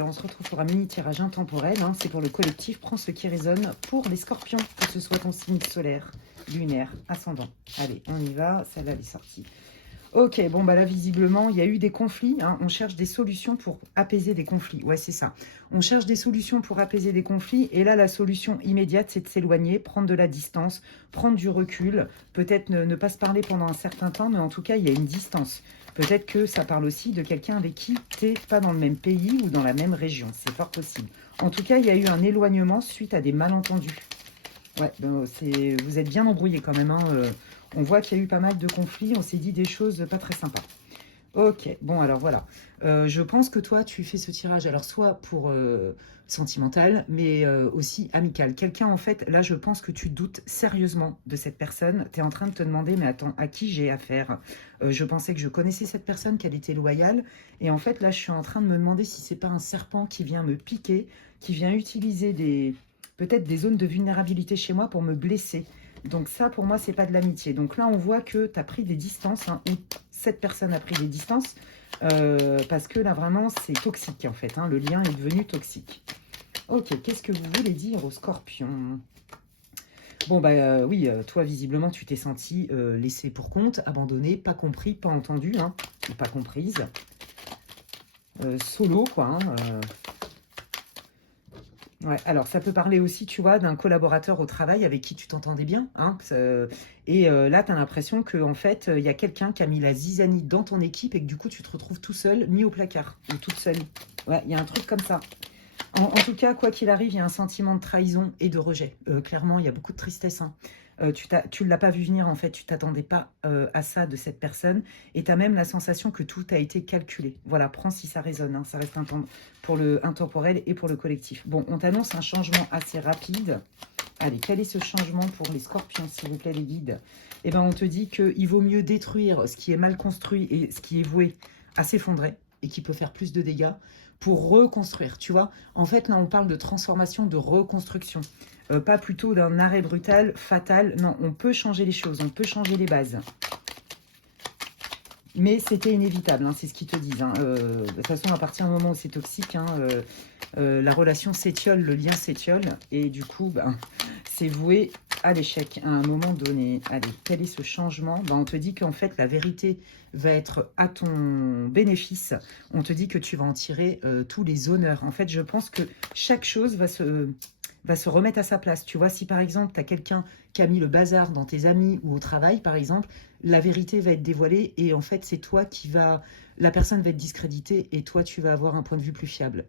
Alors, on se retrouve pour un mini tirage intemporel, hein, c'est pour le collectif, prends ce qui résonne pour les scorpions, que ce soit ton signe solaire, lunaire, ascendant. Allez, on y va, celle-là elle est sortie. Ok, bon bah là visiblement il y a eu des conflits, hein. On cherche des solutions pour apaiser des conflits, ouais c'est ça. On cherche des solutions pour apaiser des conflits et là la solution immédiate c'est de s'éloigner, prendre de la distance, prendre du recul, peut-être ne pas se parler pendant un certain temps, mais en tout cas il y a une distance. Peut-être que ça parle aussi de quelqu'un avec qui tu n'es pas dans le même pays ou dans la même région, c'est fort possible. En tout cas il y a eu un éloignement suite à des malentendus. Ouais, ben, vous êtes bien embrouillés quand même, hein. On voit qu'il y a eu pas mal de conflits, on s'est dit des choses pas très sympas. Ok, bon alors voilà. Je pense que toi, tu fais ce tirage, alors soit pour sentimental, mais aussi amical. Quelqu'un, en fait, là, je pense que tu doutes sérieusement de cette personne. Tu es en train de te demander, mais attends, à qui j'ai affaire? Je pensais que je connaissais cette personne, qu'elle était loyale. Et en fait, là, je suis en train de me demander si c'est pas un serpent qui vient me piquer, qui vient utiliser peut-être des zones de vulnérabilité chez moi pour me blesser. Donc ça, pour moi, c'est pas de l'amitié. Donc là, on voit que tu as pris des distances, hein, ou cette personne a pris des distances, parce que là, vraiment, c'est toxique, en fait. Hein, le lien est devenu toxique. Ok, qu'est-ce que vous voulez dire aux scorpions? Bon, bah oui, toi, visiblement, tu t'es senti laissé pour compte, abandonné, pas compris, pas entendu, hein, ou pas comprise. Solo, quoi, hein, ouais, alors ça peut parler aussi, tu vois, d'un collaborateur au travail avec qui tu t'entendais bien, hein, et là, tu as l'impression qu'en fait, il y a quelqu'un qui a mis la zizanie dans ton équipe et que du coup, tu te retrouves tout seul, mis au placard, ou toute seule. Ouais, il y a un truc comme ça. En tout cas, quoi qu'il arrive, il y a un sentiment de trahison et de rejet. Clairement, il y a beaucoup de tristesse, hein. Tu ne l'as pas vu venir, en fait, tu t'attendais pas à ça de cette personne. Et tu as même la sensation que tout a été calculé. Voilà, prends si ça résonne, hein, ça reste pour le intemporel et pour le collectif. Bon, on t'annonce un changement assez rapide. Allez, quel est ce changement pour les scorpions, s'il vous plaît, les guides? Eh bien, on te dit qu'il vaut mieux détruire ce qui est mal construit et ce qui est voué à s'effondrer et qui peut faire plus de dégâts pour reconstruire, tu vois. En fait, là, on parle de transformation, de reconstruction. Pas plutôt d'un arrêt brutal, fatal. Non, on peut changer les choses, on peut changer les bases. Mais c'était inévitable, hein, c'est ce qu'ils te disent. Hein. De toute façon, à partir du moment où c'est toxique, hein, la relation s'étiole, le lien s'étiole. Et du coup, ben, c'est voué à l'échec à un moment donné. Allez, quel est ce changement? Ben, on te dit qu'en fait, la vérité va être à ton bénéfice. On te dit que tu vas en tirer tous les honneurs. En fait, je pense que chaque chose va se remettre à sa place. Tu vois, si par exemple, tu as quelqu'un qui a mis le bazar dans tes amis ou au travail, par exemple, la vérité va être dévoilée et en fait, c'est toi qui va... La personne va être discréditée et toi, tu vas avoir un point de vue plus fiable.